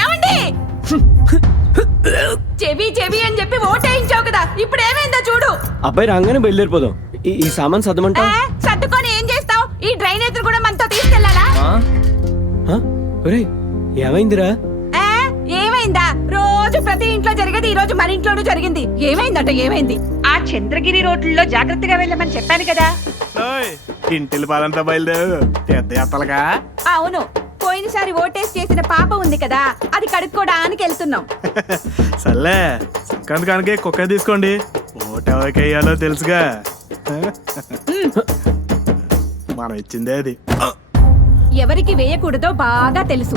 ఏమండి చెవి చెవి అని చెప్పి ఓటేయించావు కదా, ఇప్పుడు ఏమైందో చూడు. అబ్బాయి రాగానే బయలుదేరిపోదాం. ఈ సామాన్ సర్దమంటా? సర్దుకొని ఏం చేస్తావు? ఈ డ్రైనేజ్ కూడా మనతో తీసుకెళ్లాలా? ఏమైందిరా? ఏమైందా? రోజు ప్రతి ఇంట్లో జరిగేది ఈ రోజు మన ఇంట్లోనూ జరిగింది. ఏమైందట? ఏమైంది? ఆ చంద్రగిరి రోడ్లలో జాగ్రత్తగా వెళ్ళమని చెప్పాను కదా. ఇంటిల్లి పాలంతా బయలుదేరు తీర్థయాత్రలుగా. అవును, పోయినసారి ఓటేసి చేసిన పాప ఉంది కదా, అది కడుక్కోవడానికి వెళ్తున్నాం. సర్లే, సంక్రాంతికానికి కుక్క తీసుకోండి. ఓటు ఎవరికి వేయాలో తెలుసుగా. మనం ఇచ్చిందే అది. ఎవరికి వేయకూడదో బాగా తెలుసు.